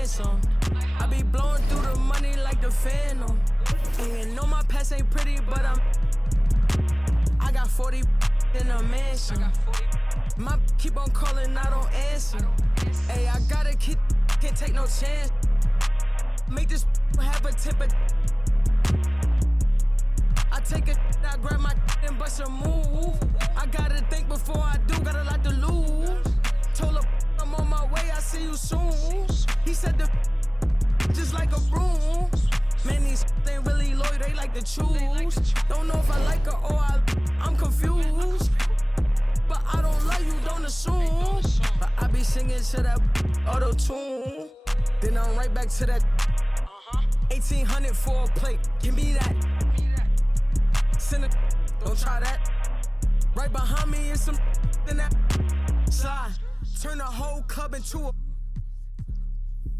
handsome. I be blowing through the money like the Phantom. And know my past ain't pretty, but I got 40 in a mansion. My keep on calling, I don't answer. Hey, I gotta keep, can't take no chance. Make this have a temper. I take a, I grab my and bust a move. I gotta think before I do, got a lot to lose. Told her I'm on my way, I see you soon. He said the just like a broom. Man, these ain't really loyal, they like to choose. Don't know if I like her or I'm confused. But I don't love you, don't assume. But I be singing to that auto-tune. Then I'm right back to that 1800 for a plate, give me that. Send it, don't try that. Right behind me is some in that slide. Turn the whole club into a.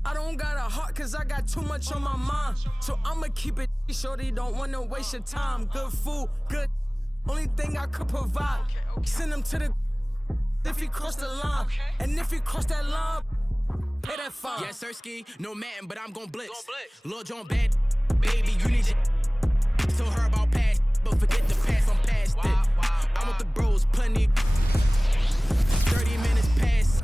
I don't got a heart cause I got too much on my mind. So I'ma keep it shorty, don't wanna waste your time. Good food, good, only thing I could provide. Send him to the if he cross the line. And if he cross that line, pay that fine. Yes, Sirski, no man, but I'm gon' blitz. Lil Jon bad, baby, you need your. Told her about past, but forget the past, I'm past it. I want the bros, plenty. 30 minutes past.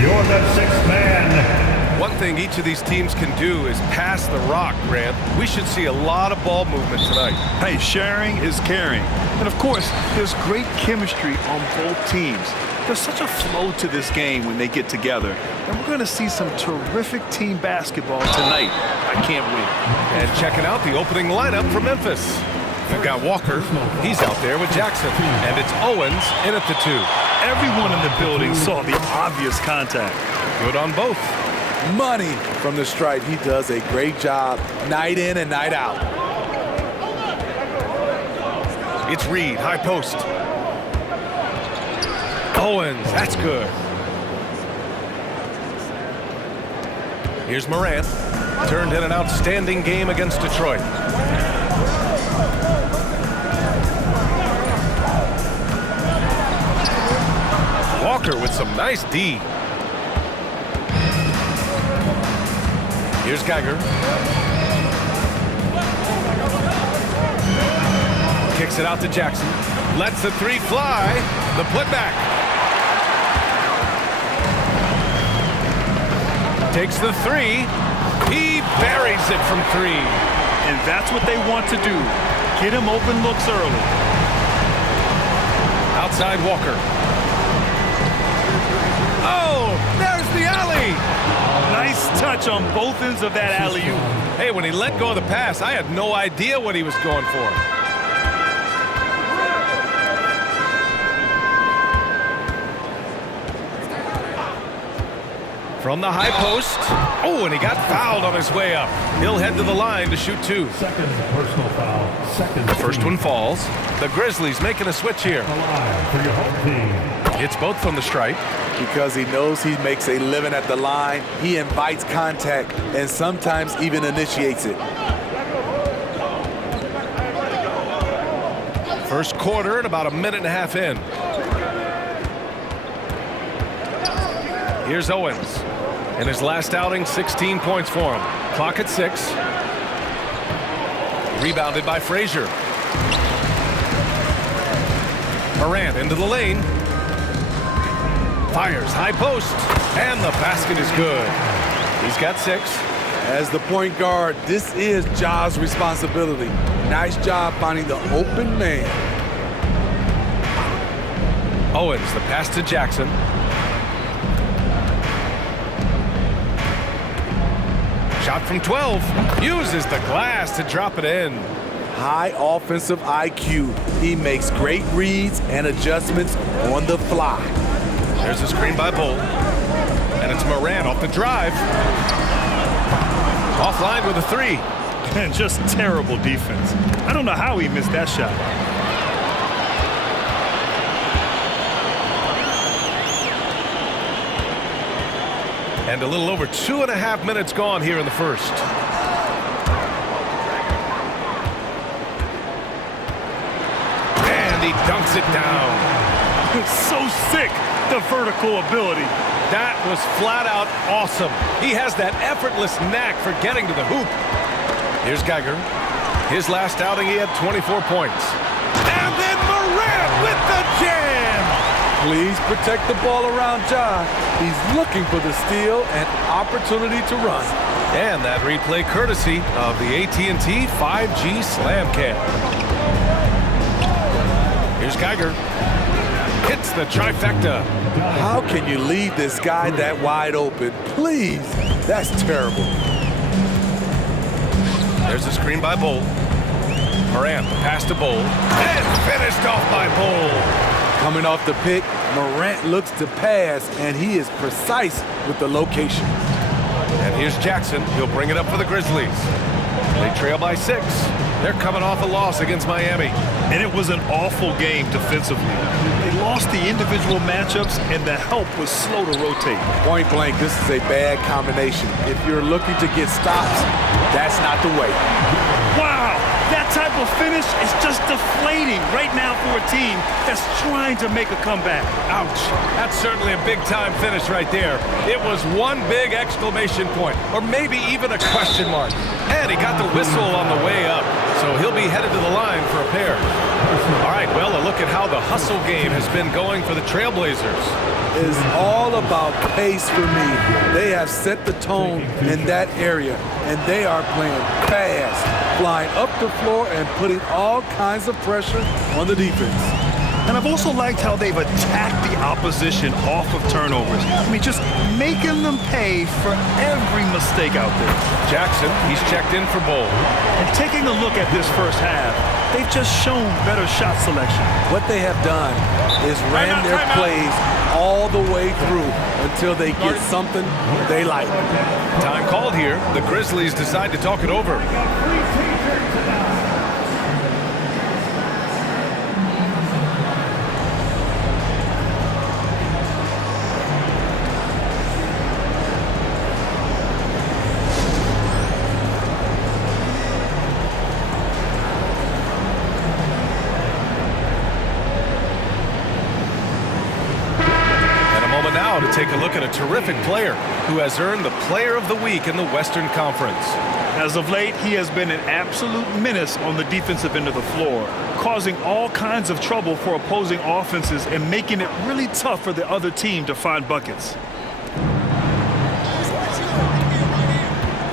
You're the sixth man. One thing each of these teams can do is pass the rock, Grant. We should see a lot of ball movement tonight. Hey, sharing is caring. And of course, there's great chemistry on both teams. There's such a flow to this game when they get together. And we're going to see some terrific team basketball tonight. I can't wait. And checking out the opening lineup for Memphis. We've got Walker. He's out there with Jackson. And it's Owens in at the 2. Everyone in the building saw the obvious contact. Good on both. Money from the stripe. He does a great job night in and night out. It's Reed, high post. Owens, that's good. Here's Morant. Turned in an outstanding game against Detroit. Walker with some nice D. Here's Geiger. Kicks it out to Jackson. Lets the 3 fly. The putback. Takes the 3. He buries it from 3. And that's what they want to do. Get him open looks early. Outside Walker. Oh, there's the alley. Nice touch on both ends of that alley-oop. Hey, when he let go of the pass, I had no idea what he was going for. From the high post. Oh, and he got fouled on his way up. He'll head to the line to shoot 2. Second personal foul. Second. The first one falls. The Grizzlies making a switch here. Alive for your home team. It's both from the stripe. Because he knows he makes a living at the line, he invites contact and sometimes even initiates it. First quarter and about a minute and a half in. Here's Owens. In his last outing, 16 points for him. Clock at 6. Rebounded by Frazier. Morant into the lane. Fires high post. And the basket is good. He's got 6. As the point guard, this is Ja's responsibility. Nice job finding the open man. Owens, the pass to Jackson. Shot from 12. Uses the glass to drop it in. High offensive IQ. He makes great reads and adjustments on the fly. There's a screen by Bull. And it's Morant off the drive. Offline with a 3. And just terrible defense. I don't know how he missed that shot. And a little over 2.5 minutes gone here in the first. And he dunks it down. It's so sick, the vertical ability. That was flat out awesome. He has that effortless knack for getting to the hoop. Here's Geiger. His last outing, he had 24 points. And then Morant with the jam! Please protect the ball around Ja. He's looking for the steal and opportunity to run. And that replay courtesy of the AT&T 5G Slam Cam. Here's Geiger. Hits the trifecta. How can you leave this guy that wide open? Please. That's terrible. There's a screen by Bol. Morant pass to Bol. And finished off by Bol. Coming off the pick, Morant looks to pass, and he is precise with the location. And here's Jackson. He'll bring it up for the Grizzlies. They trail by 6. They're coming off a loss against Miami. And it was an awful game defensively. They lost the individual matchups, and the help was slow to rotate. Point blank, this is a bad combination. If you're looking to get stops, that's not the way. Wow, that type of finish is just deflating right now for a team that's trying to make a comeback. Ouch. That's certainly a big-time finish right there. It was one big exclamation point, or maybe even a question mark. And he got the whistle on the way up, so he'll be headed to the line for a pair. All right, well, a look at how the hustle game has been going for the Trailblazers. It's all about pace for me. They have set the tone in that area, and they are playing fast, flying up the floor and putting all kinds of pressure on the defense. And I've also liked how they've attacked the opposition off of turnovers. I mean, just making them pay for every mistake out there. Jackson, he's checked in for Bol. And taking a look at this first half, they've just shown better shot selection. What they have done is ran their plays all the way through until they get something they like. Time called here. The Grizzlies decide to talk it over. To take a look at a terrific player who has earned the Player of the Week in the Western Conference. As of late, he has been an absolute menace on the defensive end of the floor, causing all kinds of trouble for opposing offenses and making it really tough for the other team to find buckets.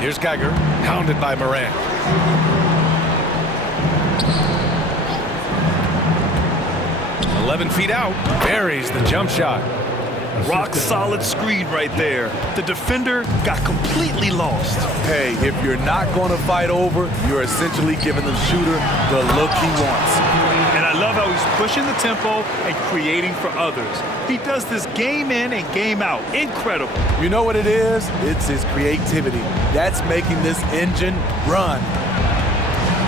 Here's Geiger, hounded by Morant. "11 feet out, buries the jump shot. Rock solid screen right there. The defender got completely lost. Hey, if you're not going to fight over, you're essentially giving the shooter the look he wants. And I love how he's pushing the tempo and creating for others. He does this game in and game out. Incredible. You know what it is? It's his creativity. That's making this engine run.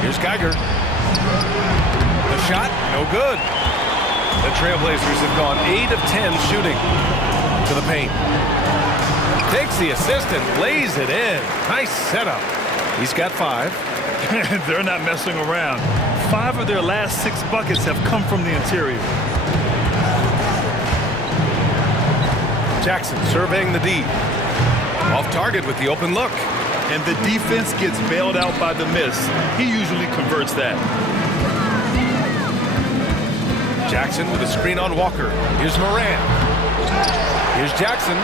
Here's Geiger. The shot, no good. The Trailblazers have gone 8 of 10 shooting to the paint. Takes the assist and lays it in. Nice setup. He's got 5. They're not messing around. 5 of their last 6 buckets have come from the interior. Jackson surveying the D. Off target with the open look. And the defense gets bailed out by the miss. He usually converts that. Jackson with a screen on Walker. Here's Morant. Here's Jackson.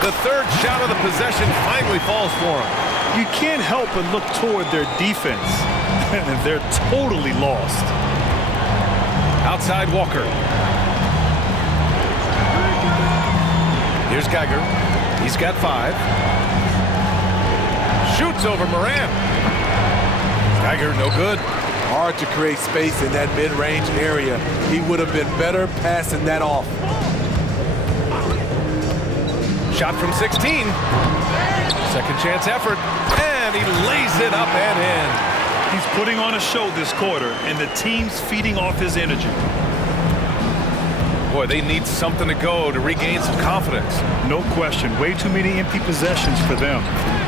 The third shot of the possession finally falls for him. You can't help but look toward their defense. They're totally lost. Outside Walker. Here's Geiger. He's got 5. Shoots over Morant. Geiger, no good. Hard to create space in that mid-range area. He would have been better passing that off. Shot from 16. Second chance effort. And he lays it up and in. He's putting on a show this quarter, and the team's feeding off his energy. Boy, they need something to go to regain some confidence. No question. Way too many empty possessions for them.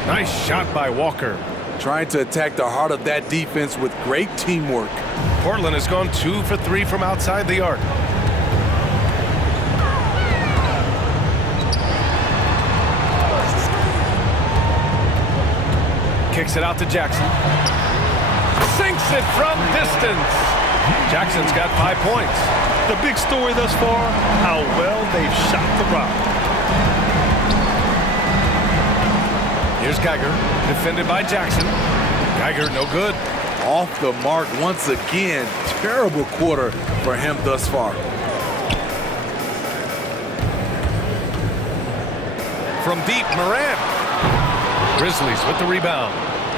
Nice shot by Walker. Trying to attack the heart of that defense with great teamwork. Portland has gone 2 for 3 from outside the arc. Kicks it out to Jackson. Sinks it from distance. Jackson's got 5 points. The big story thus far, how well they've shot the rock. Here's Geiger, defended by Jackson. Geiger, no good. Off the mark once again. Terrible quarter for him thus far. From deep, Morant. Grizzlies with the rebound.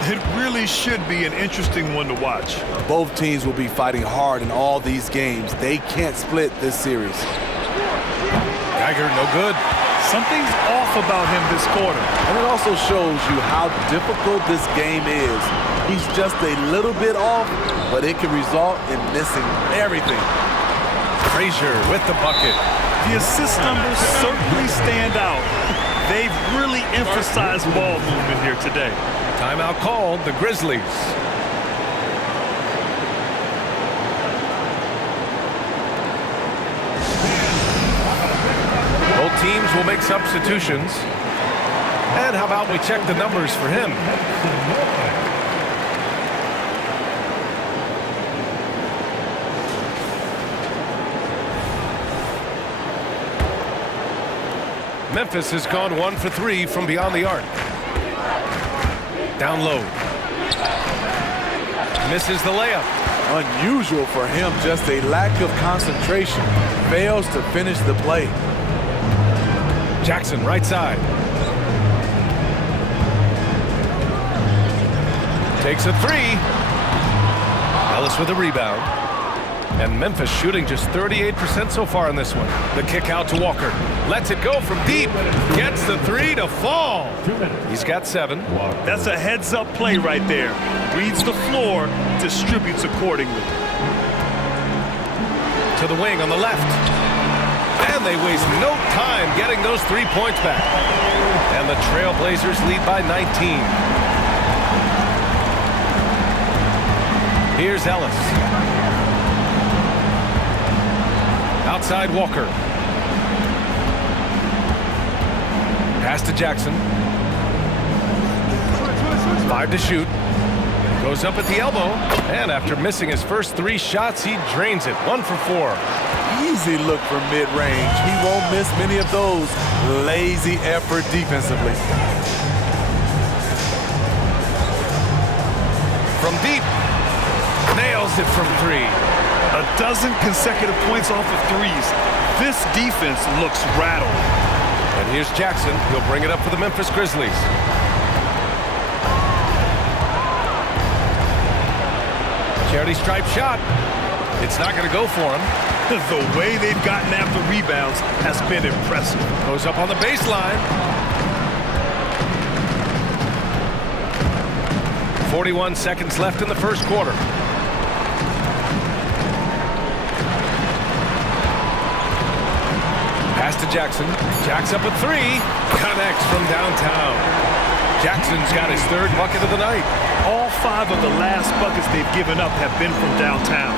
It really should be an interesting one to watch. Both teams will be fighting hard in all these games. They can't split this series. Geiger, no good. Something's off about him this quarter. And it also shows you how difficult this game is. He's just a little bit off, but it can result in missing everything. Frazier with the bucket. The assist numbers certainly stand out. They've really emphasized ball movement here today. Timeout called, the Grizzlies. Both teams will make substitutions. And how about we check the numbers for him? Memphis has gone 1 for 3 from beyond the arc. Down low. Misses the layup. Unusual for him, just a lack of concentration. Fails to finish the play. Jackson, right side. Takes a 3. Ellis with a rebound. And Memphis shooting just 38% so far in this one. The kick out to Walker. Lets it go from deep. Gets the 3 to fall. He's got 7. That's a heads-up play right there. Reads the floor, distributes accordingly. To the wing on the left. And they waste no time getting those 3 points back. And the Trailblazers lead by 19. Here's Ellis. Outside Walker. Pass to Jackson. 5 to shoot. Goes up at the elbow. And after missing his first 3 shots, he drains it. 1 for 4. Easy look from mid-range. He won't miss many of those. Lazy effort defensively. From deep. Nails it from 3. A dozen consecutive points off of threes. This defense looks rattled. And here's Jackson. He'll bring it up for the Memphis Grizzlies. Charity stripe shot. It's not going to go for him. The way they've gotten after rebounds has been impressive. Goes up on the baseline. 41 seconds left in the first quarter. Pass to Jackson. Jack's up at 3. Connects from downtown. Jackson's got his 3rd bucket of the night. All 5 of the last buckets they've given up have been from downtown.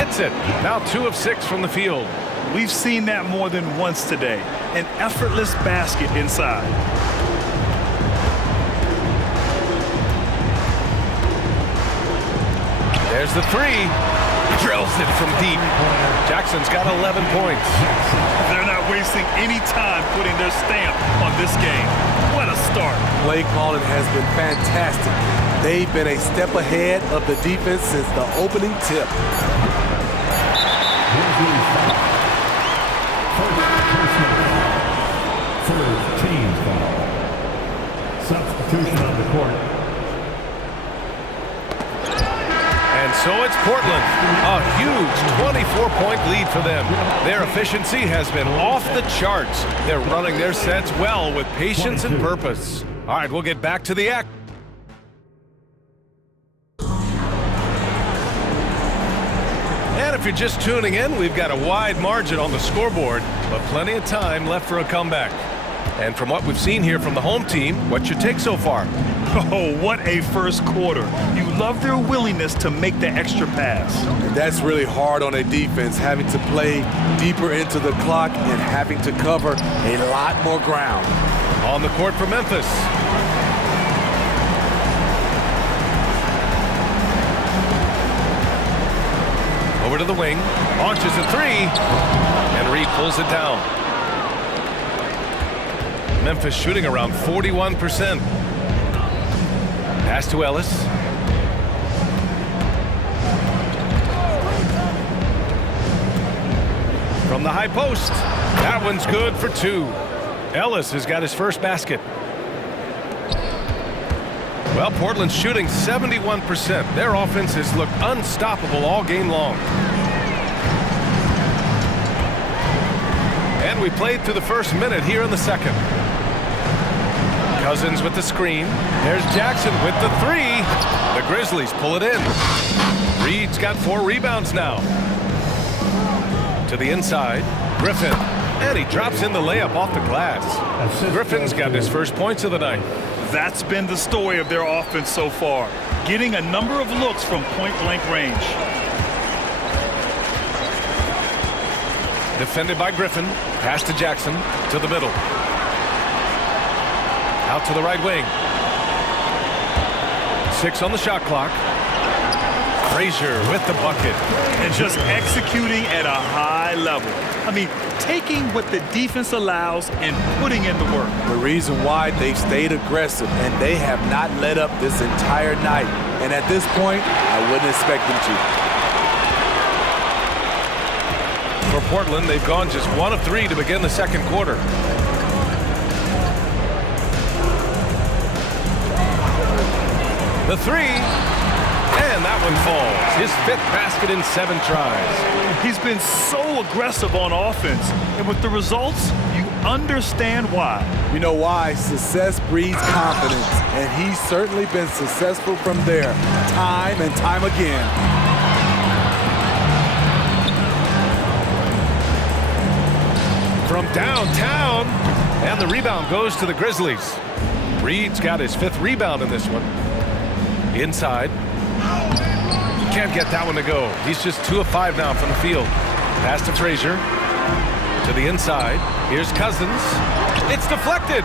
Hits it. Now 2 of 6 from the field. We've seen that more than once today. An effortless basket inside. There's the 3. Drills it from deep. Jackson's got 11 points. They're not wasting any time putting their stamp on this game. What a start. Play calling has been fantastic. They've been a step ahead of the defense since the opening tip. First team foul. Substitution on the court. And so it's Portland. A huge 24-point lead for them. Their efficiency has been off the charts. They're running their sets well with patience and purpose. All right, we'll get back to the act. And if you're just tuning in, we've got a wide margin on the scoreboard, but plenty of time left for a comeback. And from what we've seen here from the home team, what's your take so far? Oh, what a first quarter. You love their willingness to make the extra pass. That's really hard on a defense, having to play deeper into the clock and having to cover a lot more ground. On the court for Memphis. Over to the wing. Launches a three. And Reed pulls it down. Memphis shooting around 41%. Pass to Ellis. From the high post. That one's good for two. Ellis has got his first basket. Well, Portland's shooting 71%. Their offense has looked unstoppable all game long. And we played through the first minute here in the second. Cousins with the screen. There's Jackson with the three. The Grizzlies pull it in. Reed's got 4 rebounds now. To the inside. Griffin. And he drops in the layup off the glass. Griffin's got his first points of the night. That's been the story of their offense so far. Getting a number of looks from point-blank range. Defended by Griffin. Pass to Jackson. To the middle. Out to the right wing. 6 on the shot clock. Frazier with the bucket. And just executing at a high level. I mean, taking what the defense allows and putting in the work. The reason why they stayed aggressive, and they have not let up this entire night. And at this point, I wouldn't expect them to. For Portland, they've gone just 1 of 3 to begin the second quarter. The three, and that one falls. His 5th basket in 7 tries. He's been so aggressive on offense, and with the results, you understand why. You know why? Success breeds confidence, and he's certainly been successful from there, time and time again. From downtown, and the rebound goes to the Grizzlies. Reed's got his 5th rebound in this one. Inside. Can't get that one to go. He's just 2 of 5 now from the field. Pass to Frazier. To the inside. Here's Cousins. It's deflected.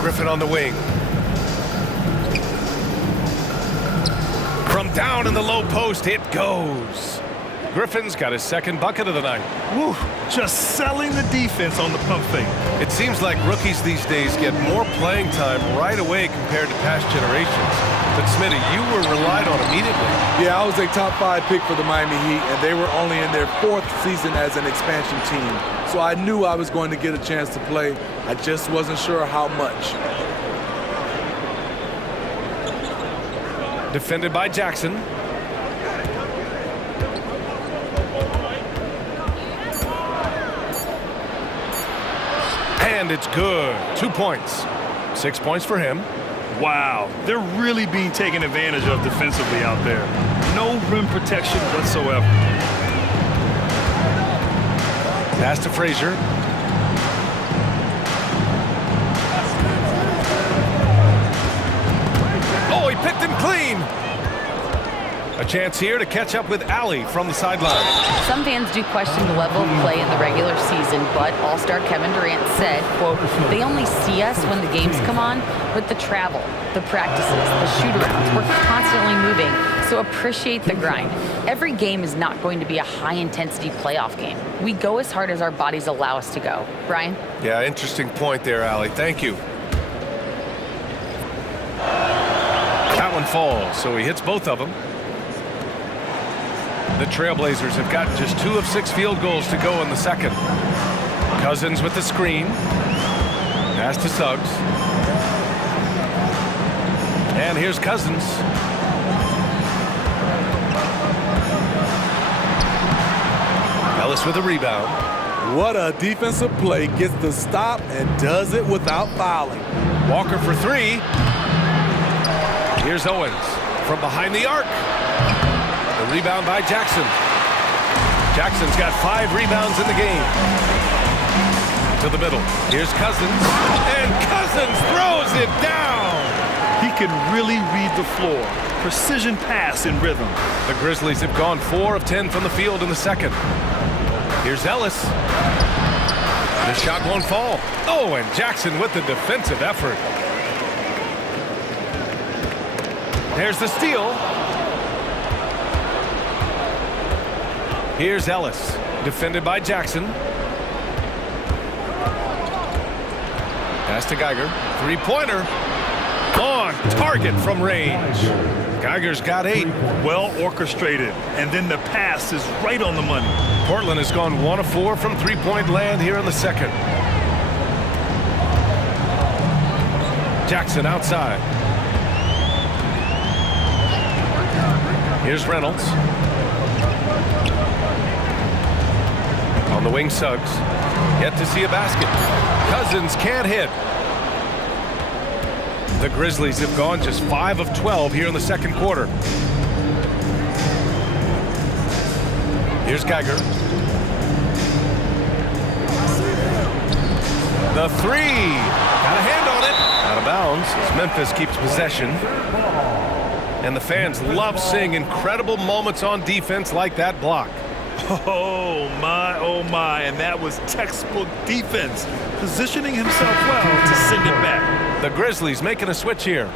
Griffin on the wing. From down in the low post, it goes. Griffin's got his 2nd bucket of the night. Woo, just selling the defense on the pump fake. It seems like rookies these days get more playing time right away compared to past generations. But Smitty, you were relied on immediately. Yeah, I was a top 5 pick for the Miami Heat, and they were only in their 4th season as an expansion team. So I knew I was going to get a chance to play. I just wasn't sure how much. Defended by Jackson. And it's good. 2 points. 6 points for him. Wow, they're really being taken advantage of defensively out there. No rim protection whatsoever. Pass to Frazier. Oh, he picked him clean. A chance here to catch up with Allie from the sideline. Some fans do question the level of play in the regular season, but All-Star Kevin Durant said, quote, "They only see us when the games come on, but the travel, the practices, the shoot-arounds, we're constantly moving, so appreciate the grind. Every game is not going to be a high-intensity playoff game. We go as hard as our bodies allow us to go." Brian? Yeah, interesting point there, Allie. Thank you. That one falls, so he hits both of them. The Trailblazers have got just 2 of 6 field goals to go in the second. Cousins with the screen. Pass to Suggs. And here's Cousins. Ellis with a rebound. What a defensive play. Gets the stop and does it without fouling. Walker for 3. Here's Owens from behind the arc. The rebound by Jackson. Jackson's got 5 rebounds in the game. To the middle. Here's Cousins. And Cousins throws it down. He can really read the floor. Precision pass in rhythm. The Grizzlies have gone 4 of 10 from the field in the second. Here's Ellis. The shot won't fall. Oh, and Jackson with the defensive effort. There's the steal. Here's Ellis, defended by Jackson. Pass to Geiger. Three-pointer. On target from range. Geiger's got 8. Well orchestrated, and then the pass is right on the money. Portland has gone 1 of 4 from three-point land here in the second. Jackson outside. Here's Reynolds. On the wing, Suggs. Yet to see a basket. Cousins can't hit. The Grizzlies have gone just 5 of 12 here in the second quarter. Here's Geiger. The three. Got a hand on it. Out of bounds as Memphis keeps possession. And the fans love seeing incredible moments on defense like that block. Oh my, and that was textbook defense. Positioning himself well to send it back. The Grizzlies making a switch here.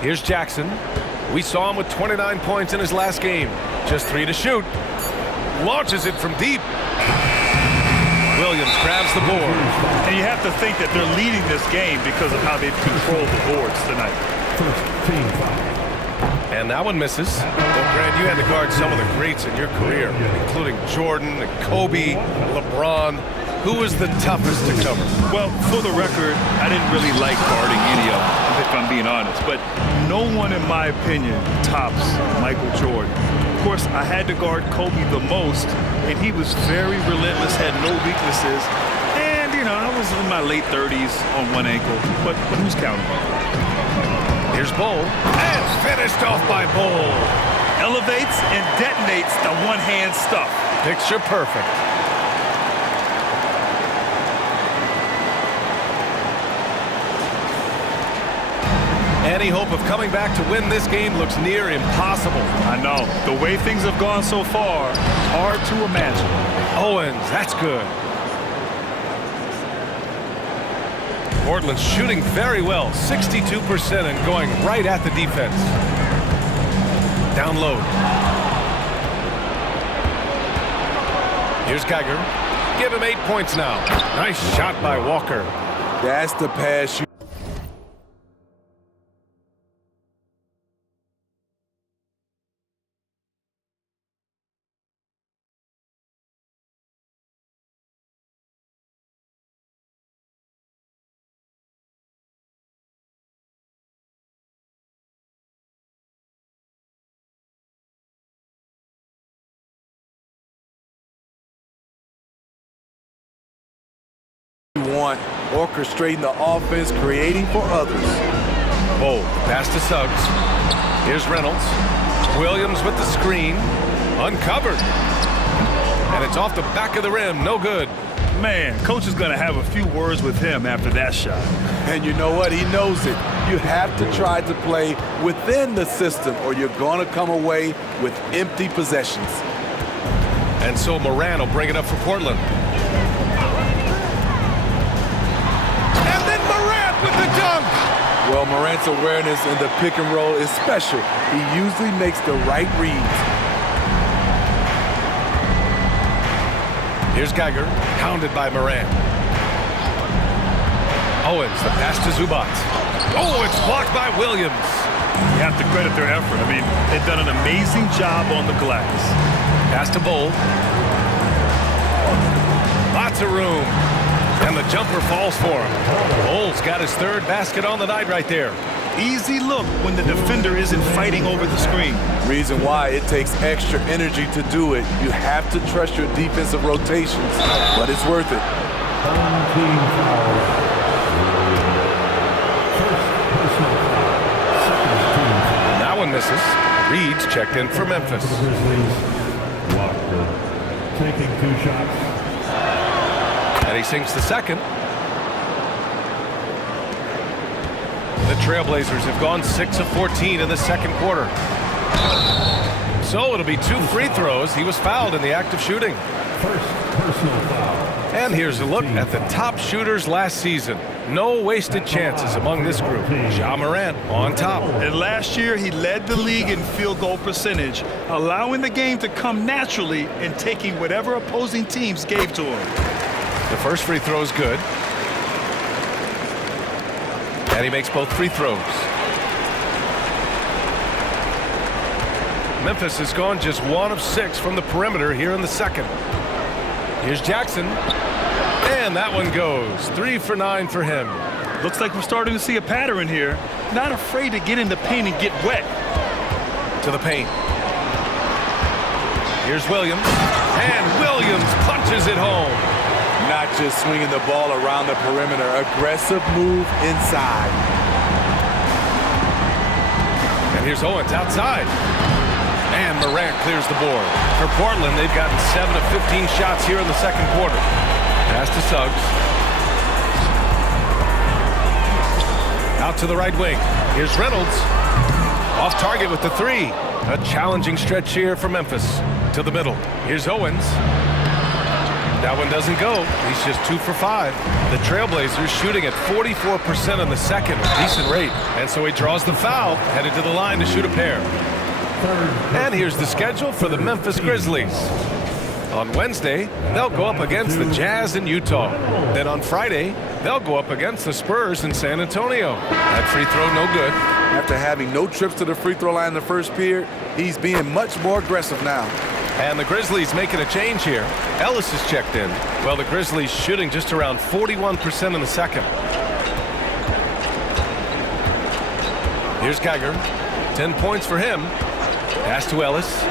Here's Jackson. We saw him with 29 points in his last game. Just 3 to shoot. Launches it from deep. Williams grabs the board. And you have to think that they're leading this game because of how they've controlled the boards tonight. And that one misses. Well, Grant, you had to guard some of the greats in your career, including Jordan, Kobe, LeBron. Who was the toughest to cover? Well, for the record, I didn't really like guarding any of them, if I'm being honest. But no one, in my opinion, tops Michael Jordan. Of course, I had to guard Kobe the most, and he was very relentless, had no weaknesses. And, you know, I was in my late 30s on one ankle, but who's counting? Here's Bull, and finished off by Bull. Elevates and detonates the one-hand stuff. Picture perfect. Any hope of coming back to win this game looks near impossible. I know. The way things have gone so far, hard to imagine. Owens, that's good. Portland's shooting very well, 62% and going right at the defense. Down low. Here's Geiger. Give him 8 points now. Nice shot by Walker. That's the pass you. Want orchestrating the offense, creating for others. Oh, pass to Suggs. Here's Reynolds. Williams with the screen. Uncovered. And it's off the back of the rim. No good. Man, coach is going to have a few words with him after that shot. And you know what? He knows it. You have to try to play within the system or you're going to come away with empty possessions. And so Moran will bring it up for Portland. With the dunk. Well, Morant's awareness in the pick and roll is special. He usually makes the right reads. Here's Geiger, hounded by Moran. Owens, the pass to Zubac. Oh, it's blocked by Williams. You have to credit their effort. I mean, they've done an amazing job on the glass. Pass to Bull. Lots of room. And the jumper falls for him. Bull's got his 3rd basket on the night right there. Easy look when the defender isn't fighting over the screen. Reason why it takes extra energy to do it. You have to trust your defensive rotations, but it's worth it. Team foul. That one misses. Reed's checked in for Memphis. Walker taking 2 shots. And he sinks the second. The Trailblazers have gone 6 of 14 in the second quarter. So it'll be 2 free throws. He was fouled in the act of shooting. First personal foul. And here's a look at the top shooters last season. No wasted chances among this group. Ja Morant on top. And last year, he led the league in field goal percentage, allowing the game to come naturally and taking whatever opposing teams gave to him. The first free throw is good. And he makes both free throws. Memphis has gone just 1 of 6 from the perimeter here in the second. Here's Jackson. And that one goes. 3 for 9 for him. Looks like we're starting to see a pattern here. Not afraid to get in the paint and get wet. To the paint. Here's Williams. And Williams punches it home. Not just swinging the ball around the perimeter. Aggressive move inside. And here's Owens outside. And Morant clears the board. For Portland, they've gotten 7 of 15 shots here in the second quarter. Pass to Suggs. Out to the right wing. Here's Reynolds. Off target with the 3. A challenging stretch here for Memphis. To the middle. Here's Owens. That one doesn't go. He's just 2 for 5. The Trailblazers shooting at 44% in the second. Decent rate. And so he draws the foul. Headed to the line to shoot a pair. And here's the schedule for the Memphis Grizzlies. On Wednesday, they'll go up against the Jazz in Utah. Then on Friday, they'll go up against the Spurs in San Antonio. That free throw no good. After having no trips to the free throw line in the first period, he's being much more aggressive now. And the Grizzlies making a change here. Ellis has checked in. Well, the Grizzlies shooting just around 41% in the second. Here's Geiger. 10 points for him. Pass to Ellis.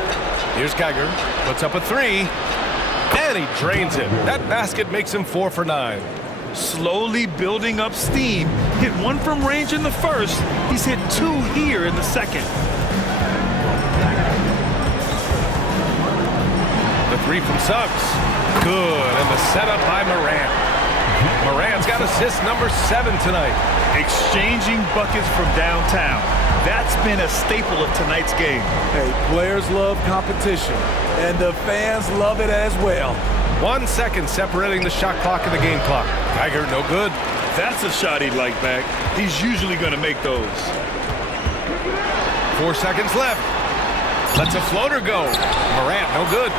Here's Geiger. Puts up a 3. And he drains it. That basket makes him 4 for 9. Slowly building up steam. Hit 1 from range in the first. He's hit 2 here in the second. The 3 from Suggs. Good. And the setup by Morant. Morant's got assist number 7 tonight. Exchanging buckets from downtown. That's been a staple of tonight's game. Hey, players love competition, and the fans love it as well. 1 second separating the shot clock and the game clock. Geiger, no good. That's a shot he'd like back. He's usually going to make those. 4 seconds left. Lets a floater go. Morant, no good.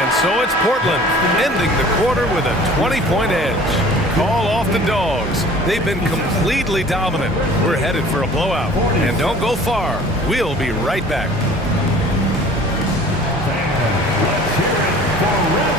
And so it's Portland, ending the quarter with a 20-point edge. Call off the Dogs. They've been completely dominant. We're headed for a blowout. And don't go far. We'll be right back. Let's hear it for Red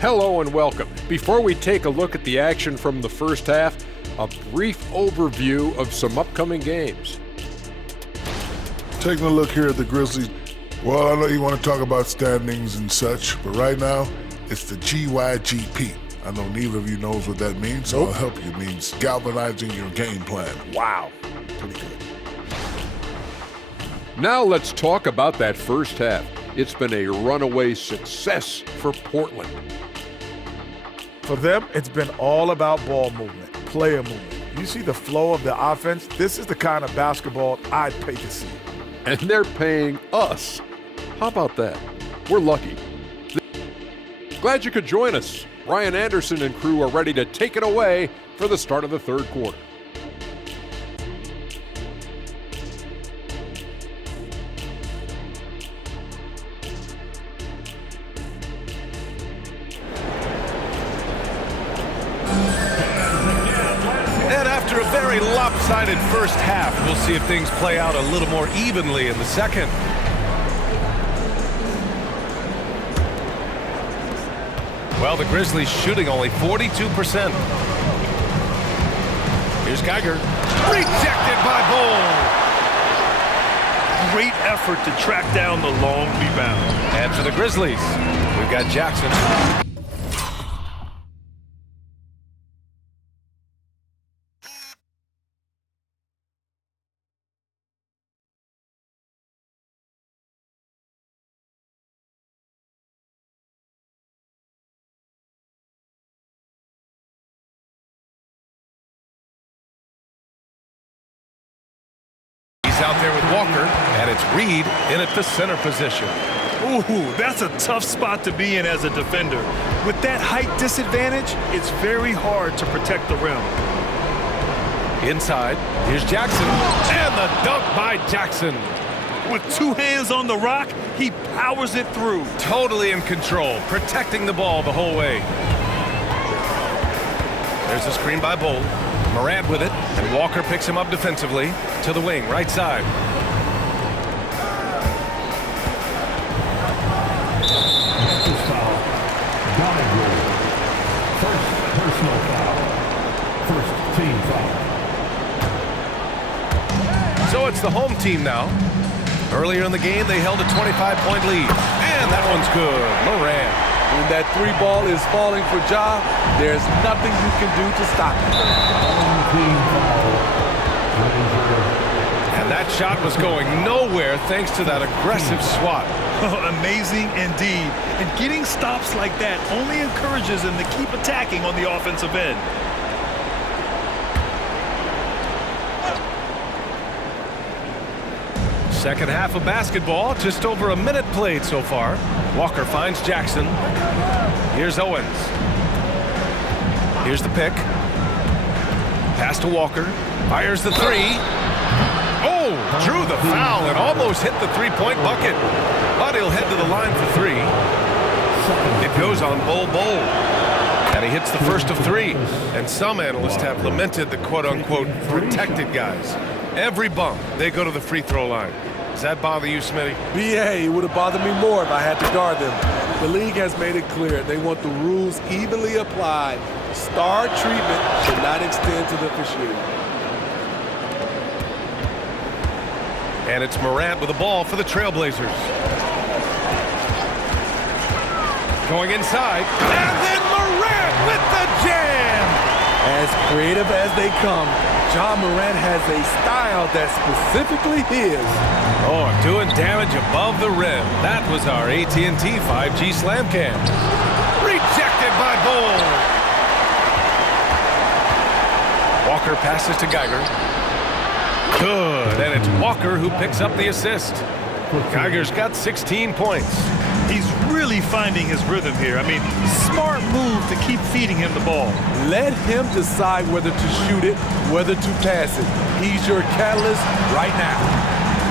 Hello and welcome. Before we take a look at the action from the first half, a brief overview of some upcoming games. Taking a look here at the Grizzlies. Well, I know you want to talk about standings and such, but right now, it's the GYGP. I know neither of you knows what that means, so I'll help you. It means galvanizing your game plan. Wow, pretty good. Now let's talk about that first half. It's been a runaway success for Portland. For them, it's been all about ball movement, player movement. You see the flow of the offense? This is the kind of basketball I'd pay to see. And they're paying us. How about that? We're lucky. Glad you could join us. Brian Anderson and crew are ready to take it away for the start of the third quarter. Lopsided first half. We'll see if things play out a little more evenly in the second. Well, the Grizzlies shooting only 42%. Here's Geiger. Rejected by Bol. Great effort to track down the long rebound. And for the Grizzlies, we've got Jackson. out there with Walker, and it's Reed in at the center position. Ooh, that's a tough spot to be in as a defender. With that height disadvantage, it's very hard to protect the rim. Inside, here's Jackson, and the dunk by Jackson. With two hands on the rock, he powers it through. Totally in control, protecting the ball the whole way. There's a screen by Bull. Morant with it, and Walker picks him up defensively to the wing, right side. First foul. Gallagher. First personal foul. First team foul. So it's the home team now. Earlier in the game, they held a 25-point lead. And that one's good. Morant. When that three ball is falling for Ja, there's nothing you can do to stop it. Team foul. And that shot was going nowhere thanks to that aggressive swat. Amazing indeed. And getting stops like that only encourages them to keep attacking on the offensive end. Second half of basketball, just over a minute played so far. Walker finds Jackson. Here's Owens. Here's the pick. Pass to Walker. Fires the three. Oh, drew the foul and almost hit the three-point bucket. But he'll head to the line for three. It goes on Bol. And he hits the first of three. And some analysts have lamented the quote-unquote protected guys. Every bump, they go to the free throw line. Does that bother you, Smitty? BA, it would have bothered me more if I had to guard them. The league has made it clear they want the rules evenly applied. Star treatment should not extend to the officiating. And it's Morant with the ball for the Trailblazers. Going inside. And then Morant with the jam! As creative as they come, Ja Morant has a style that's specifically his. Oh, doing damage above the rim. That was our AT&T 5G slam cam. Rejected by Bull. Walker passes to Geiger. Good, and it's Walker who picks up the assist. Geiger's got 16 points. He's really finding his rhythm here. I mean, smart move to keep feeding him the ball. Let him decide whether to shoot it, whether to pass it. He's your catalyst right now.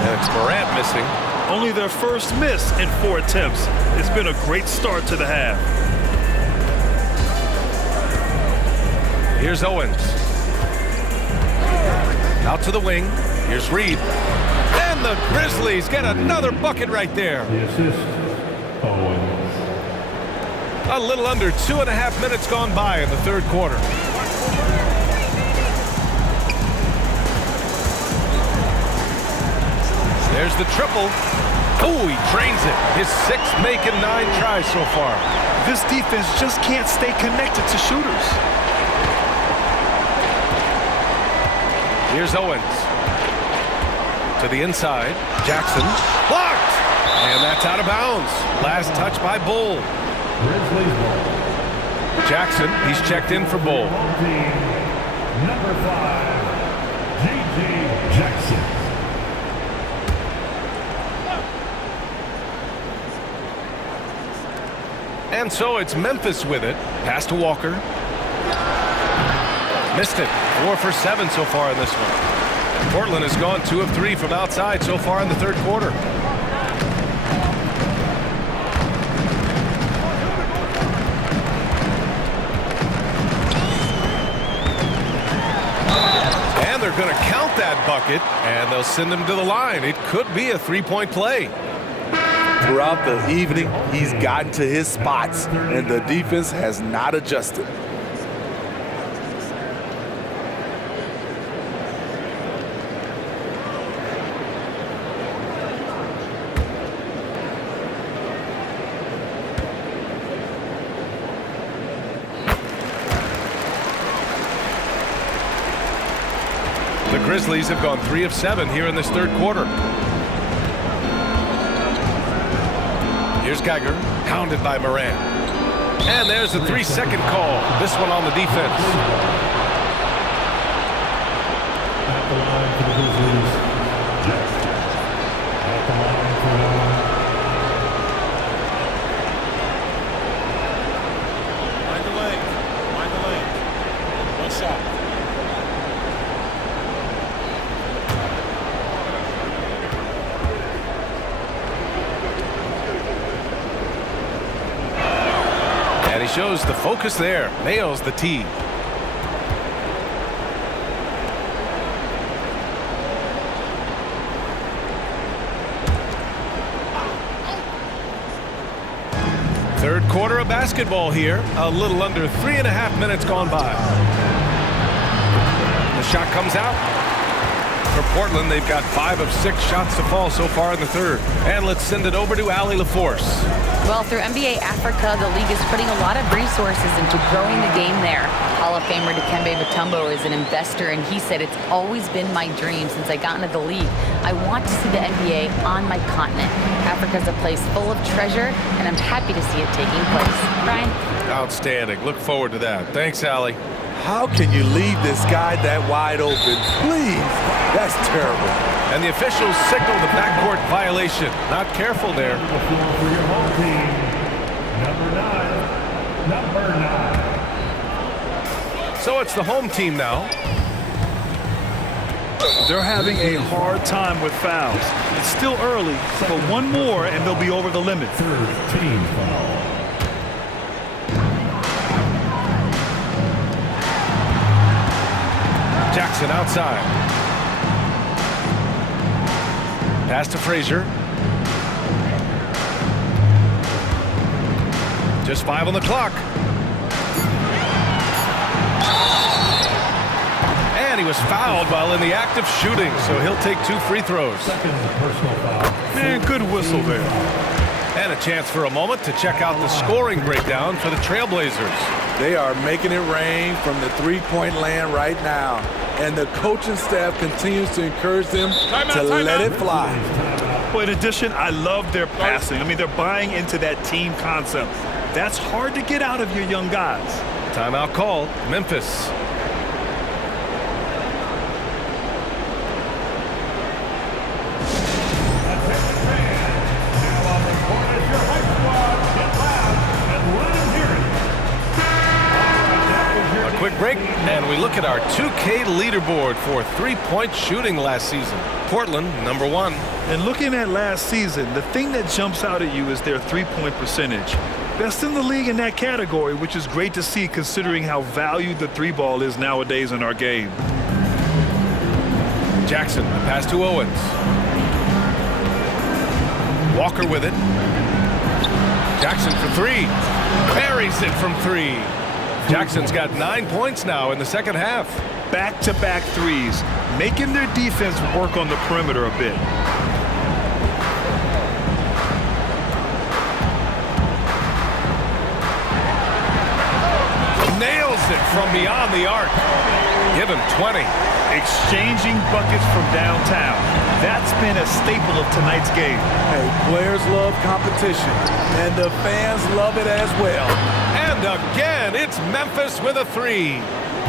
And it's Morant missing. Only their first miss in 4 attempts. It's been a great start to the half. Here's Owens. Out to the wing. Here's Reed. And the Grizzlies get another bucket right there. The assist, Owens. A little under 2.5 minutes gone by in the third quarter. There's the triple. Oh, he drains it. His 6th make in 9 tries so far. This defense just can't stay connected to shooters. Here's Owens. To the inside. Jackson. Blocked! And that's out of bounds. Last touch by Bull. Grizzlies ball. Jackson, he's checked in for Bull. Number 5, J.J. Jackson. And so it's Memphis with it. Pass to Walker. Missed it. 4 for 7 so far in this one. Portland has gone 2 of 3 from outside so far in the third quarter. And they're going to count that bucket, and they'll send him to the line. It could be a 3-point play. Throughout the evening, he's gotten to his spots, and the defense has not adjusted. The Grizzlies have gone 3 of 7 here in this third quarter. Here's Geiger, hounded by Morant. And there's a 3-second call. This one on the defense. At the line for the Grizzlies, Jackson. shows the focus there. Nails the tee. Third quarter of basketball here. A little under 3.5 minutes gone by. The shot comes out. For Portland, they've got 5 of 6 shots to fall so far in the third. And let's send it over to Allie LaForce. Well, through NBA Africa, the league is putting a lot of resources into growing the game there. Hall of Famer Dikembe Mutombo is an investor, and he said, "It's always been my dream since I got into the league. I want to see the NBA on my continent. Africa's a place full of treasure, and I'm happy to see it taking place." Brian? Outstanding. Look forward to that. Thanks, Allie. How can you leave this guy that wide open? Please. That's terrible. And the officials signal the backcourt violation. Not careful there. The floor for your home team, number 9. So it's the home team now. They're having a hard time with fouls. It's still early, but one more and they'll be over the limit. Third team foul. Jackson outside. Pass to Frazier. Just 5 on the clock. And he was fouled while in the act of shooting, so he'll take 2 free throws. Second personal foul. Man, good whistle there. And a chance for a moment to check out the scoring breakdown for the Trailblazers. They are making it rain from the three-point land right now. And the coaching staff continues to encourage them to let it fly. Well, in addition, I love their passing. I mean, they're buying into that team concept. That's hard to get out of your young guys. Timeout called. Memphis. Quick break, and we look at our 2K leaderboard for three-point shooting last season. Portland, number 1. And looking at last season, the thing that jumps out at you is their three-point percentage. Best in the league in that category, which is great to see considering how valued the three ball is nowadays in our game. Jackson, the pass to Owens. Walker with it. Jackson for 3. Buries it from 3. Jackson's got 9 points now in the second half. Back-to-back threes, making their defense work on the perimeter a bit. Nails it from beyond the arc. Give him 20. Exchanging buckets from downtown. That's been a staple of tonight's game. Hey, players love competition, and the fans love it as well. And again, it's Memphis with a 3.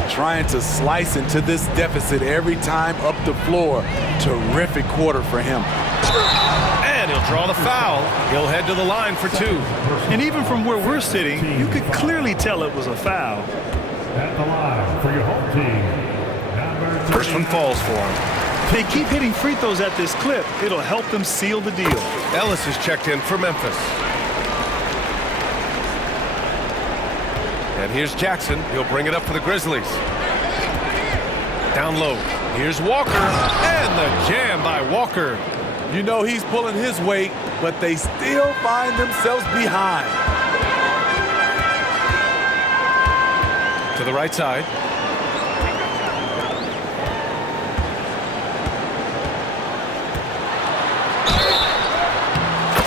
Trying to slice into this deficit every time up the floor. Terrific quarter for him. And he'll draw the foul. He'll head to the line for 2. And even from where we're sitting, you could clearly tell it was a foul. At the line for your home team, number 3. First one falls for him. They keep hitting free throws at this clip. It'll help them seal the deal. Ellis is checked in for Memphis. And here's Jackson. He'll bring it up for the Grizzlies. Down low. Here's Walker. And the jam by Walker. You know he's pulling his weight, but they still find themselves behind. To the right side.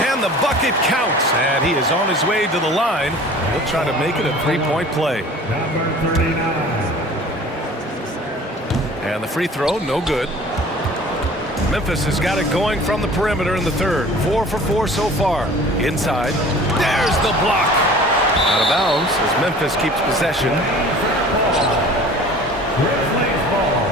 And the bucket counts. And he is on his way to the line. He'll try to make it a three-point play. Number 39. And the free throw, no good. Memphis has got it going from the perimeter in the third. 4 for 4 so far. Inside. There's the block. Out of bounds as Memphis keeps possession. Grizzlies ball.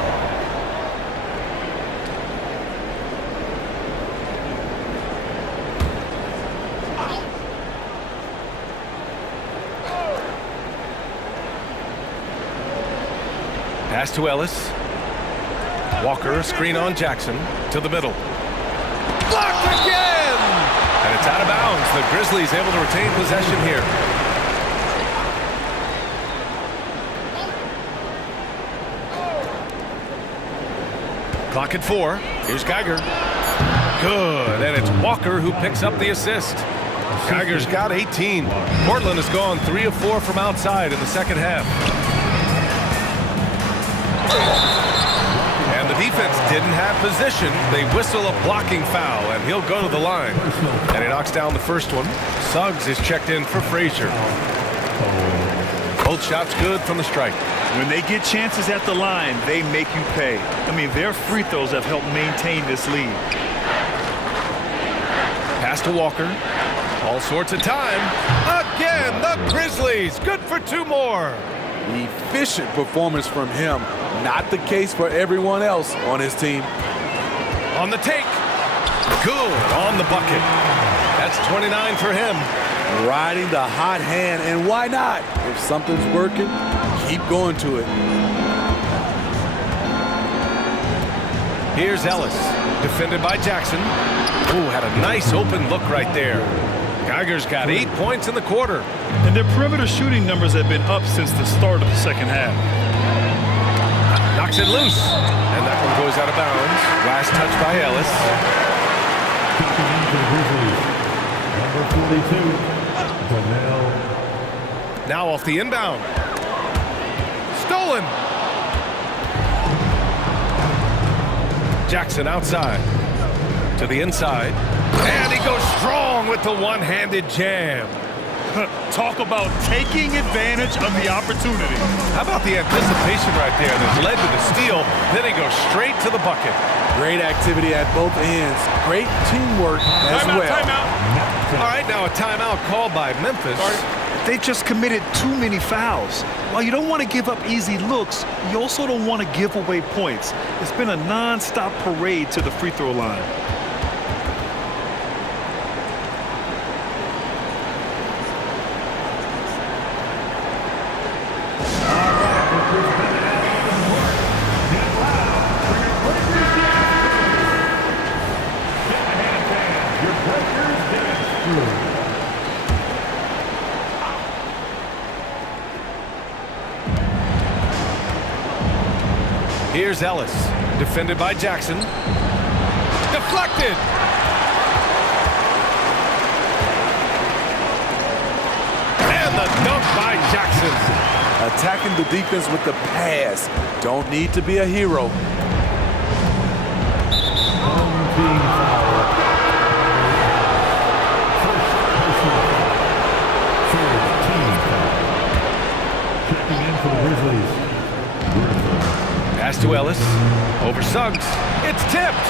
Pass to Ellis. Walker, screen on Jackson. To the middle. Blocked again! And it's out of bounds. The Grizzlies able to retain possession here. Clock at 4. Here's Geiger. Good, and it's Walker who picks up the assist. Geiger's got 18. Portland has gone 3 of 4 from outside in the second half. And the defense didn't have position. They whistle a blocking foul, and he'll go to the line. And he knocks down the first one. Suggs is checked in for Frazier. Both shots good from the stripe. When they get chances at the line, they make you pay. I mean, their free throws have helped maintain this lead. Pass to Walker. All sorts of time. Again, the Grizzlies. Good for 2 more. Efficient performance from him. Not the case for everyone else on his team. On the take. Good on the bucket. That's 29 for him. Riding the hot hand, and why not? If something's working, keep going to it. Here's Ellis, defended by Jackson. Ooh, had a nice open look right there. Geiger's got 8 points in the quarter. And their perimeter shooting numbers have been up since the start of the second half. Knocks it loose, and that one goes out of bounds. Last touch by Ellis. Number 42, Donnell. Now off the inbound. Stolen. Jackson outside. To the inside. And he goes strong with the one-handed jam. Talk about taking advantage of the opportunity. How about the anticipation right there that led to the steal? Then he goes straight to the bucket. Great activity at both ends. Great teamwork as well. Timeout. All right, now a timeout called by Memphis. They just committed too many fouls. While you don't want to give up easy looks, you also don't want to give away points. It's been a non-stop parade to the free throw line. Here's Ellis, defended by Jackson. Deflected! And the dunk by Jackson. Attacking the defense with the pass. Don't need to be a hero. Checking in for the Grizzlies. Pass to Ellis. Over Suggs. It's tipped.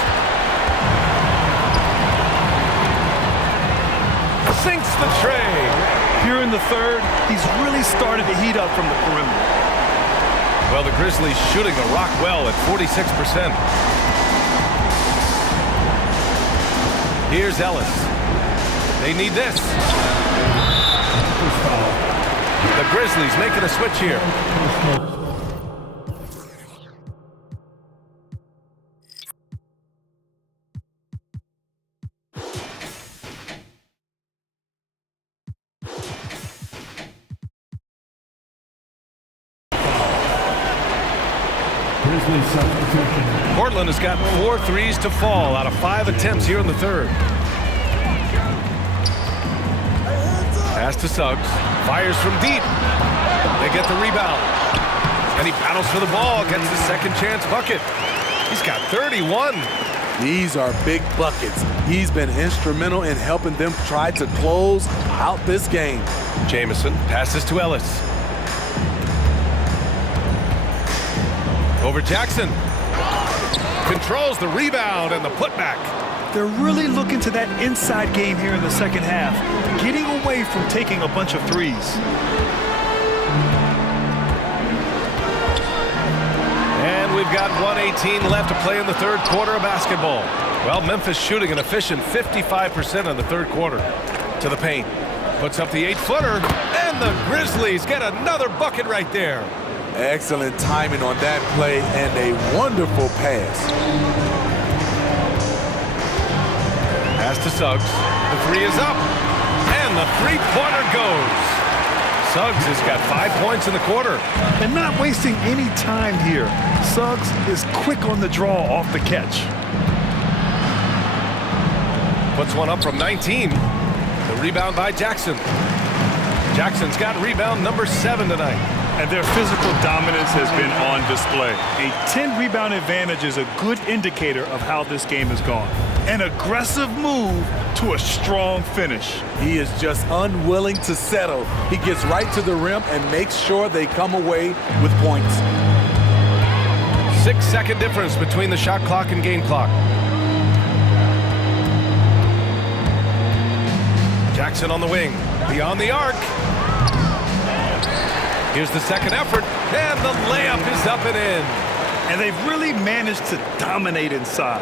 Sinks the tray. Here in the third, he's really started to heat up from the perimeter. Well, the Grizzlies shooting the rock well at 46%. Here's Ellis. They need this. The Grizzlies making a switch here. Portland has got 4 threes to fall out of 5 attempts here in the third. Pass to Suggs. Fires from deep. They get the rebound. And he battles for the ball. Gets the second chance bucket. He's got 31. These are big buckets. He's been instrumental in helping them try to close out this game. Jamison passes to Ellis. Over Jackson. Controls the rebound and the putback. They're really looking to that inside game here in the second half, getting away from taking a bunch of threes. And we've got 1:18 left to play in the third quarter of basketball. Well, Memphis shooting an efficient 55% in the third quarter. To the paint. Puts up the 8-footer. And the Grizzlies get another bucket right there. Excellent timing on that play and a wonderful pass. Pass to Suggs. The three is up. And the three-pointer goes. Suggs has got 5 points in the quarter. And not wasting any time here. Suggs is quick on the draw off the catch. Puts one up from 19. The rebound by Jackson. Jackson's got rebound number 7 tonight. And their physical dominance has been on display. A 10-rebound advantage is a good indicator of how this game has gone. An aggressive move to a strong finish. He is just unwilling to settle. He gets right to the rim and makes sure they come away with points. 6-second difference between the shot clock and game clock. Jackson on the wing, beyond the arc. Here's the second effort, and the layup is up and in. And they've really managed to dominate inside.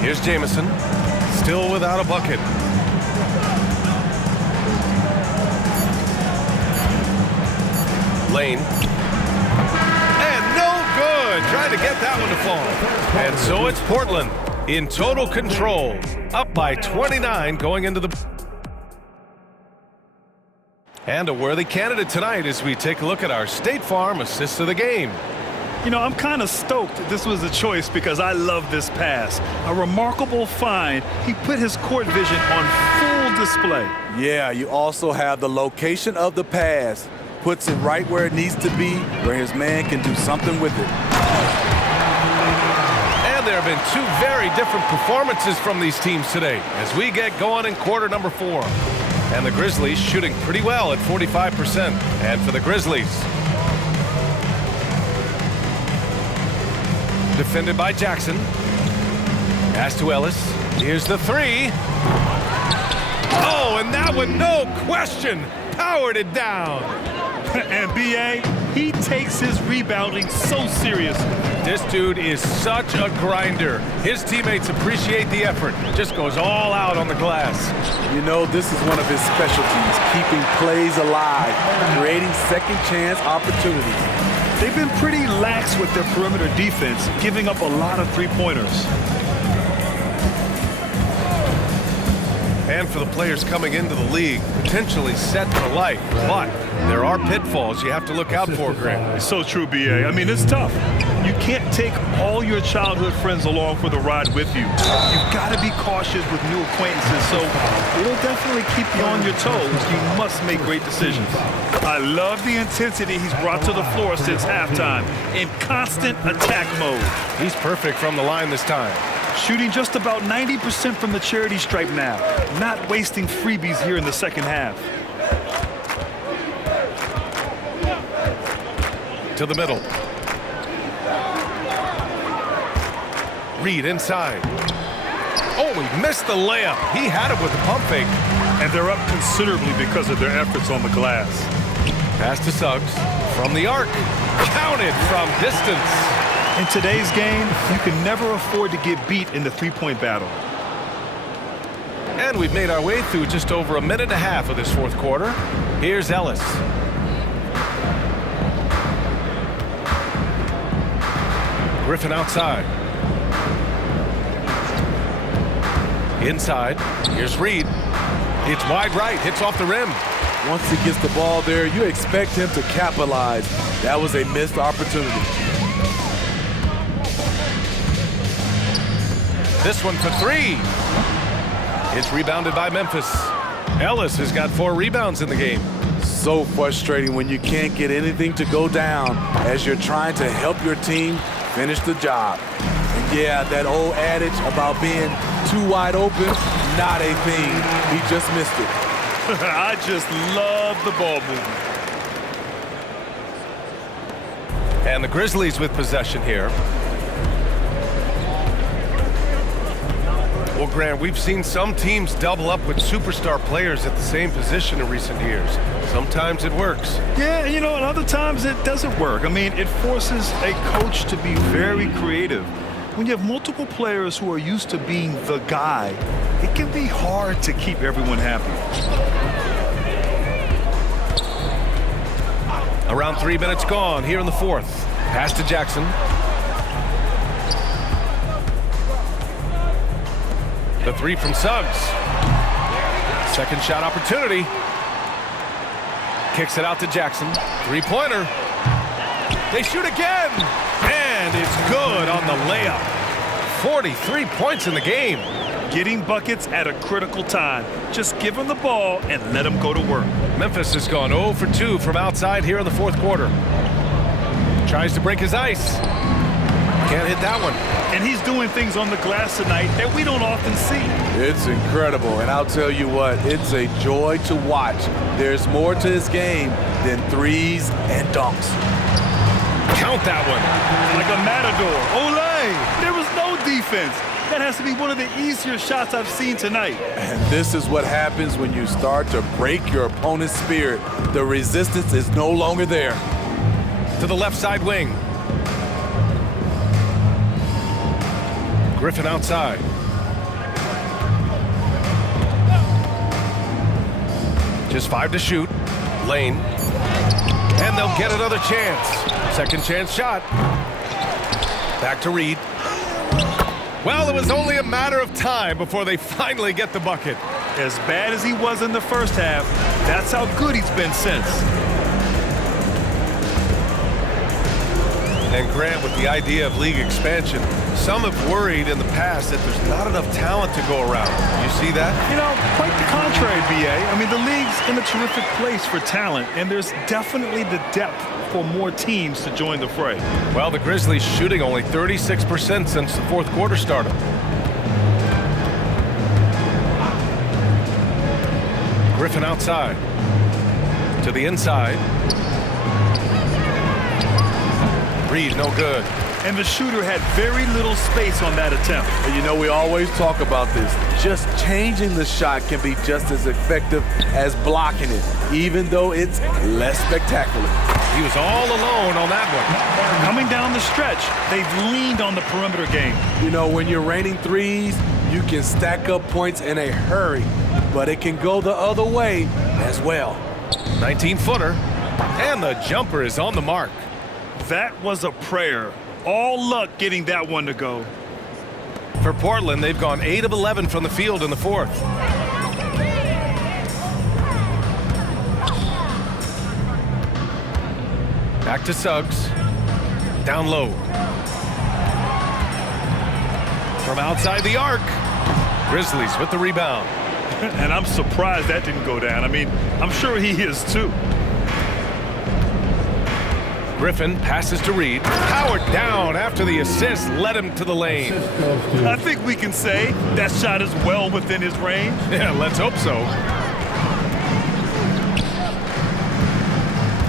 Here's Jamison, still without a bucket. Lane. And no good. Trying to get that one to fall. And so it's Portland in total control, up by 29 going into the... And a worthy candidate tonight as we take a look at our State Farm assist of the game. You know, I'm kind of stoked this was a choice because I love this pass. A remarkable find. He put his court vision on full display. Yeah, you also have the location of the pass. Puts it right where it needs to be, where his man can do something with it. And there have been 2 very different performances from these teams today as we get going in quarter number 4. And the Grizzlies shooting pretty well at 45%. And for the Grizzlies, defended by Jackson. Pass to Ellis. Here's the 3. Oh, and that one, no question, powered it down. And B.A., he takes his rebounding so seriously. This dude is such a grinder. His teammates appreciate the effort. Just goes all out on the glass. You know, this is one of his specialties, keeping plays alive, creating second chance opportunities. They've been pretty lax with their perimeter defense, giving up a lot of three-pointers. And for the players coming into the league, potentially set for life. But there are pitfalls you have to look out for, Grant. It's so true, B.A. I mean, it's tough. You can't take all your childhood friends along for the ride with you. You've got to be cautious with new acquaintances, so it'll definitely keep you on your toes. You must make great decisions. I love the intensity he's brought to the floor since halftime, in constant attack mode. He's perfect from the line this time. Shooting just about 90% from the charity stripe now. Not wasting freebies here in the second half. To the middle. Reed inside. Oh, he missed the layup. He had it with the pump fake. And they're up considerably because of their efforts on the glass. Pass to Suggs. From the arc. Counted from distance. In today's game, you can never afford to get beat in the three-point battle. And we've made our way through just over a minute and a half of this fourth quarter. Here's Ellis. Griffin outside. Inside. Here's Reed. It's wide right. Hits off the rim. Once he gets the ball there, you expect him to capitalize. That was a missed opportunity. This one for 3. It's rebounded by Memphis. Ellis has got 4 rebounds in the game. So frustrating when you can't get anything to go down as you're trying to help your team finish the job. And yeah, that old adage about being too wide open, not a thing. He just missed it. I just love the ball movement. And the Grizzlies with possession here. Well, Grant, we've seen some teams double up with superstar players at the same position in recent years. Sometimes it works. Yeah, you know, and other times it doesn't work. I mean, it forces a coach to be very creative. When you have multiple players who are used to being the guy, it can be hard to keep everyone happy. Around 3 minutes gone here in the fourth. Pass to Jackson. The 3 from Suggs. Second shot opportunity. Kicks it out to Jackson. Three-pointer. They shoot again. And it's good on the layup. 43 points in the game. Getting buckets at a critical time. Just give him the ball and let him go to work. Memphis has gone 0 for 2 from outside here in the fourth quarter. Tries to break his ice. Can't hit that one. And he's doing things on the glass tonight that we don't often see. It's incredible, and I'll tell you what, it's a joy to watch. There's more to this game than threes and dunks. Count that one. Like a matador. Olay! There was no defense. That has to be one of the easier shots I've seen tonight. And this is what happens when you start to break your opponent's spirit. The resistance is no longer there. To the left side wing. Griffin outside. Just 5 to shoot. Lane. And they'll get another chance. Second chance shot. Back to Reed. Well, it was only a matter of time before they finally get the bucket. As bad as he was in the first half, that's how good he's been since. And Grant, with the idea of league expansion, some have worried in the past that there's not enough talent to go around. You see that? You know, quite the contrary, B.A. I mean, the league's in a terrific place for talent, and there's definitely the depth for more teams to join the fray. Well, the Grizzlies shooting only 36% since the fourth quarter started. Griffin outside. To the inside. Reed, no good. And the shooter had very little space on that attempt. And you know, we always talk about this. Just changing the shot can be just as effective as blocking it, even though it's less spectacular. He was all alone on that one. Coming down the stretch, they've leaned on the perimeter game. You know, when you're raining threes, you can stack up points in a hurry, but it can go the other way as well. 19-footer, and the jumper is on the mark. That was a prayer. All luck getting that one to go. For Portland, they've gone 8 of 11 from the field in the fourth. Back to Suggs. Down low. From outside the arc. Grizzlies with the rebound. And I'm surprised that didn't go down. I mean, I'm sure he is too. Griffin passes to Reed. Powered down after the assist led him to the lane. I think we can say that shot is well within his range. Yeah, let's hope so.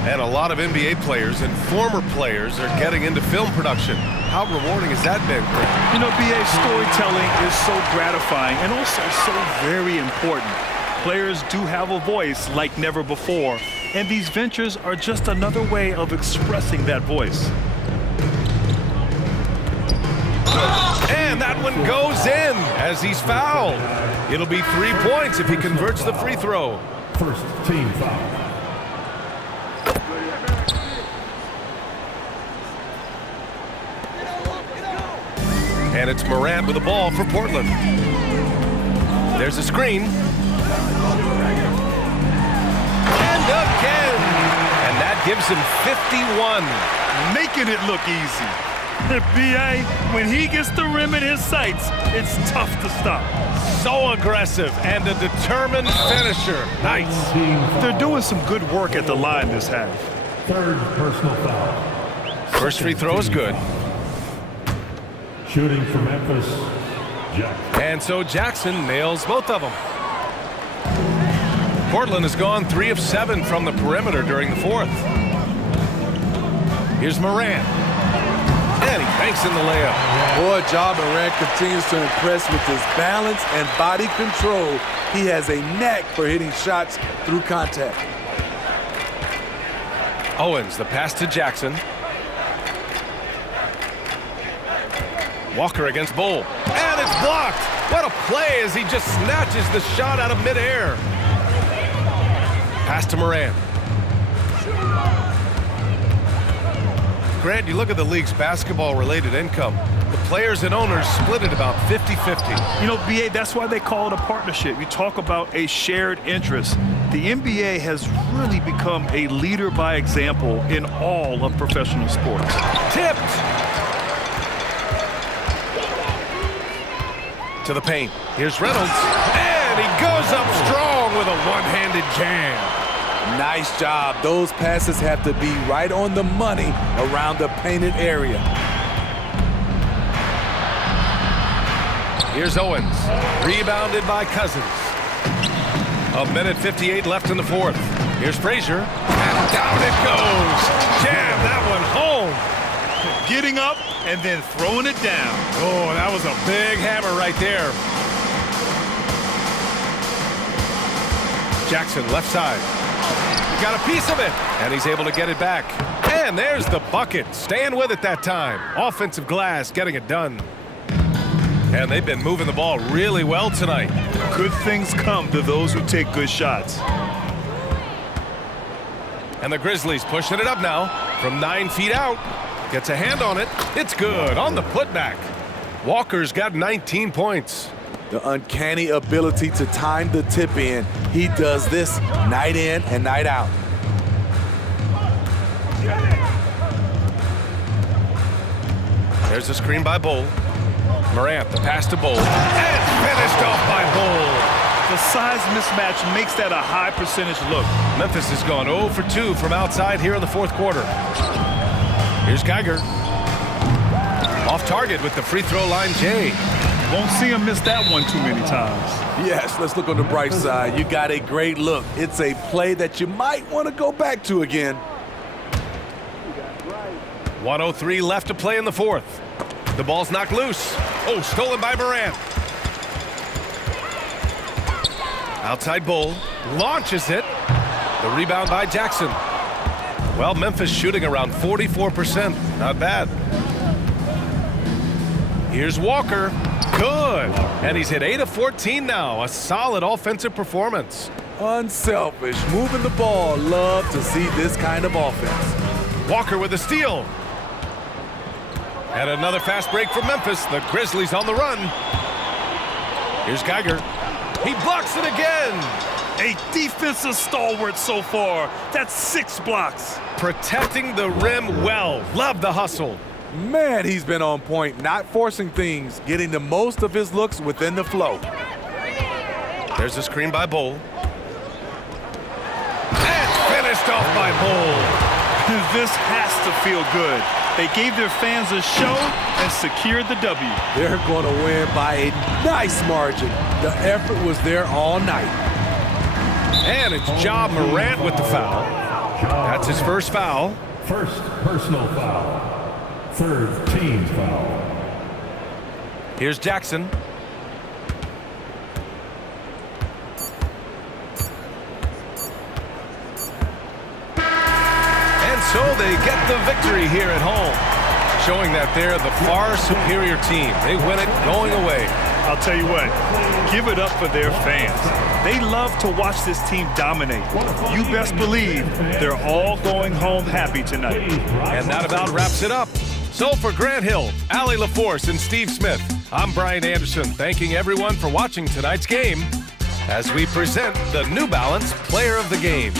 And a lot of NBA players and former players are getting into film production. How rewarding has that been, Grant? You know, BA, storytelling is so gratifying and also so very important. Players do have a voice like never before, and these ventures are just another way of expressing that voice. And that one goes in as he's fouled. It'll be 3 points if he converts the free throw. First team foul. And it's Morant with the ball for Portland. There's a screen. And again. And that gives him 51. Making it look easy. B.A., when he gets the rim in his sights, it's tough to stop. So aggressive and a determined finisher. Nice. They're doing some good work at the line this half. Third personal foul. First free throw is good. Shooting for Memphis, Jackson. And so Jackson nails both of them. Portland has gone 3 of 7 from the perimeter during the fourth. Here's Morant. And he banks in the layup. Boy, Ja Morant continues to impress with his balance and body control. He has a knack for hitting shots through contact. Owens, the pass to Jackson. Walker against Bull. And it's blocked. What a play as he just snatches the shot out of midair. Pass to Morant. Grant, you look at the league's basketball-related income. The players and owners split it about 50-50. You know, BA, that's why they call it a partnership. You talk about a shared interest. The NBA has really become a leader by example in all of professional sports. Tipped! To the paint. Here's Reynolds. And he goes up strong with a one-handed jam. Nice job. Those passes have to be right on the money around the painted area. Here's Owens. Rebounded by Cousins. 1:58 left in the fourth. Here's Frazier. And down it goes. Jam that one home. Getting up and then throwing it down. Oh, that was a big hammer right there. Jackson, left side. He got a piece of it, and he's able to get it back. And there's the bucket. Staying with it that time. Offensive glass, getting it done. And they've been moving the ball really well tonight. Good things come to those who take good shots. And the Grizzlies pushing it up now from 9 feet out. Gets a hand on it. It's good on the putback. Walker's got 19 points. The uncanny ability to time the tip in. He does this night in and night out. There's a screen by Bull. Morant, the pass to Bull. And finished off by Bull. The size mismatch makes that a high percentage look. Memphis has gone 0 for 2 from outside here in the fourth quarter. Here's Geiger. Off target with the free throw line, Jay. Won't see him miss that one too many times. Yes, let's look on the bright side. You got a great look. It's a play that you might want to go back to again. 1:03 left to play in the fourth. The ball's knocked loose. Oh, stolen by Morant. Outside Bull. Launches it. The rebound by Jackson. Well, Memphis shooting around 44%. Not bad. Here's Walker. Good. And he's hit 8 of 14 now. A solid offensive performance. Unselfish. Moving the ball. Love to see this kind of offense. Walker with a steal. And another fast break from Memphis. The Grizzlies on the run. Here's Geiger. He blocks it again. A defensive stalwart so far. That's 6 blocks. Protecting the rim well. Love the hustle. Man, he's been on point, not forcing things, getting the most of his looks within the flow. There's a screen by Bull. And finished off by Bull. This has to feel good. They gave their fans a show and secured the W. They're going to win by a nice margin. The effort was there all night. And it's Ja Morant with the foul. That's his first foul. First personal foul. Third team foul. Here's Jackson. And so they get the victory here at home, showing that they're the far superior team. They win it going away. I'll tell you what, give it up for their fans. They love to watch this team dominate. You best believe they're all going home happy tonight. And that about wraps it up. So for Grant Hill, Allie LaForce, and Steve Smith, I'm Brian Anderson, thanking everyone for watching tonight's game as we present the New Balance Player of the Game.